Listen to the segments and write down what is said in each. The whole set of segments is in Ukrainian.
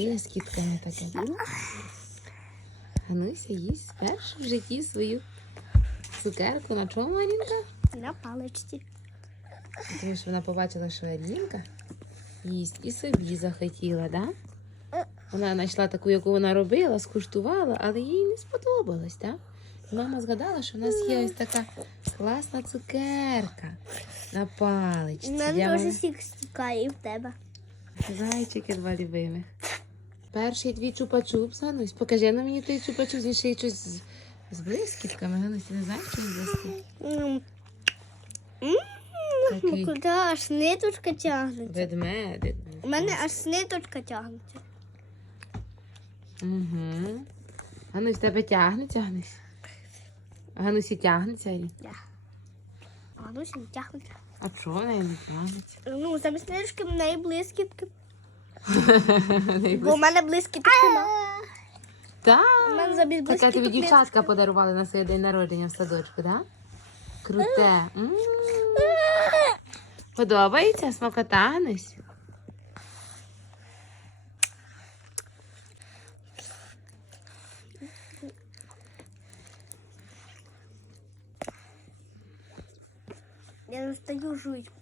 Є з кітками таке. Гануся їсть першу в житті свою цукерку. На чому Арінка? На паличці. Тому що вона побачила, що Арінка їсть і собі захотіла, да? Вона знайшла таку, яку вона робила, скуштувала, але їй не сподобалось, так? І Мама згадала, що в нас є ось така класна цукерка на паличці. У Для мене мене- сік стікає в тебе. Зайчики два любимих. Перший твій чупа-чупс, Ганусь. Покажи на мені той чупа-чупс, він ще й щось з, з блискітками. Ганусь, ти не знаєш, що він блискить? Такий Куди аж ниточка тягнеться. ведмедик. У мене аж ниточка тягнеться. Угу. Ганусь, тебе тягнеться, Ганусь? Ганусі тягнеться? Арі? А ну не тягнеться. А чого в неї не тягнеться? Ну, замість ниточки в неї блискітки. Бо в мене блискіток нема. Так. У мене замість Таке тобі блискіток дівчатка подарували на свій день народження в садочку, так? Круте. М. Подобається смакота, Ганусь? Я не встаю жуйку.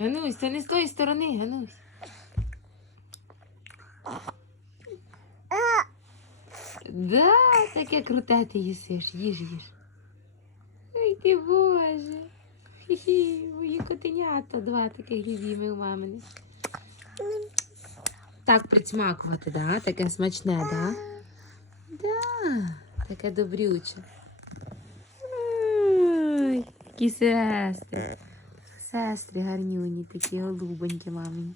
Ганусь, це не з тої сторони, Ганусь. Да, таке круте ти їсиш, їж, їж. Ой ти боже. Хі-хі, мої котенята два таких любімих у мамини. Так присмакувати, да? Таке смачне, да? Да, таке добрюче. Ой, які сестри. Гарнюні, такі голубонькі мамині.